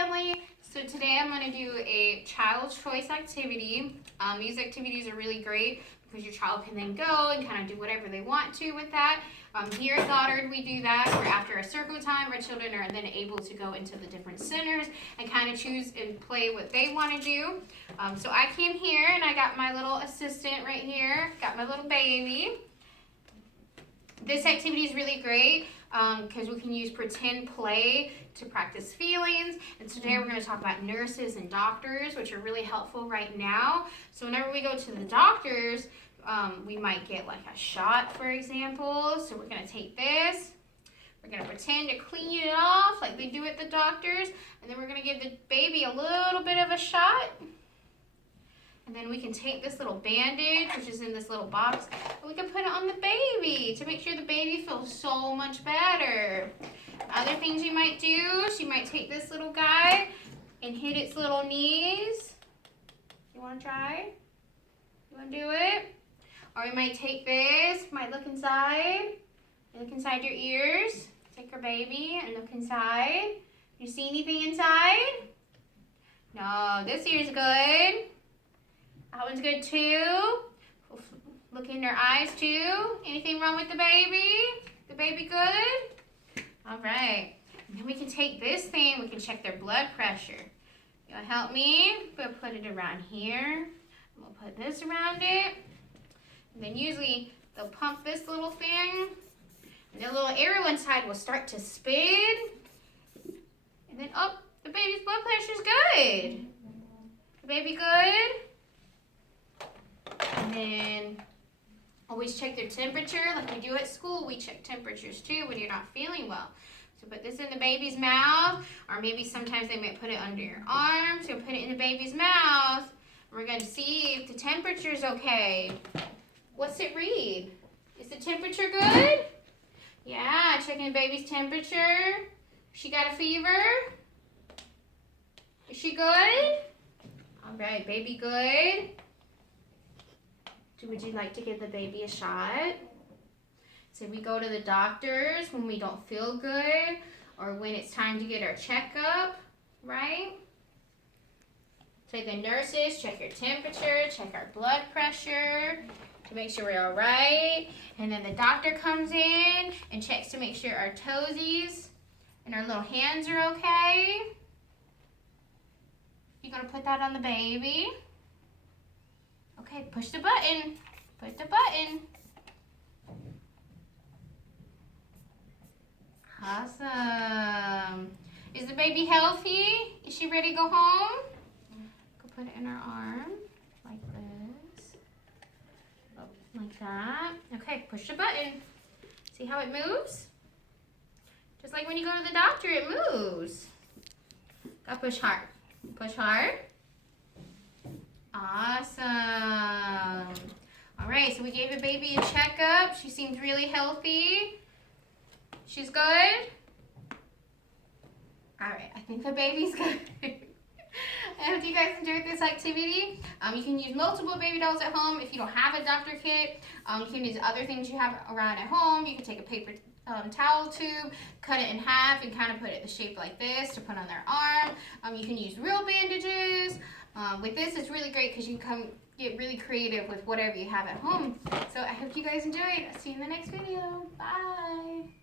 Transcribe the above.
family. So today I'm going to do a child choice activity. These activities are really great because your child can then go and kind of do whatever they want to with that. Here at Goddard we do that where after a circle time our children are then able to go into the different centers and kind of choose and play what they want to do. So I came here and I got my little assistant right here, got my little baby. This activity is really great because we can use pretend play to practice feelings. And today we're going to talk about nurses and doctors, which are really helpful right now. So whenever we go to the doctors, we might get like a shot, for example. So we're going to take this. We're going to pretend to clean it off like they do at the doctors. And then we're going to give the baby a little bit of a shot. And then we can take this little bandage, which is in this little box, and we can put it on the baby to make sure the baby feels so much better. Other things you might do, she might take this little guy and hit its little knees. You want to try? You want to do it? Or we might take this, might look inside your ears. Take her baby and look inside. You see anything inside? No, this ear's good. That one's good too. Look in her eyes too. Anything wrong with the baby? The baby good? All right. And then we can take this thing. We can check their blood pressure. You want to help me? We'll put it around here. We'll put this around it. And then usually they'll pump this little thing. And the little arrow inside will start to spin. And then, oh, the baby's blood pressure's good. The baby good? And then always check their temperature. Like we do at school, we check temperatures too when you're not feeling well. So put this in the baby's mouth, or maybe sometimes they might put it under your arm. So put it in the baby's mouth. We're going to see if the temperature's okay. What's it read? Is the temperature good? Yeah, checking the baby's temperature. She got a fever? Is she good? All right, baby good. Would you like to give the baby a shot? So we go to the doctors when we don't feel good or when it's time to get our checkup, right? So the nurses check your temperature, check our blood pressure to make sure we're all right. And then the doctor comes in and checks to make sure our toesies and our little hands are okay. You're going to put that on the baby. Okay, push the button. Push the button. Awesome. Is the baby healthy? Is she ready to go home? Go put it in her arm like this. Oh, like that. Okay, push the button. See how it moves? Just like when you go to the doctor, it moves. Gotta push hard. Push hard. Awesome. All right, so we gave the baby a checkup. She seems really healthy. She's good? All right, I think the baby's good. I hope you guys enjoyed this activity. You can use multiple baby dolls at home. If you don't have a doctor kit, you can use other things you have around at home. You can take a paper towel tube, cut it in half, and kind of put it the shape like this to put on their arm. You can use real bandages. With this, it's really great because you can get really creative with whatever you have at home. So I hope you guys enjoyed. I'll see you in the next video. Bye.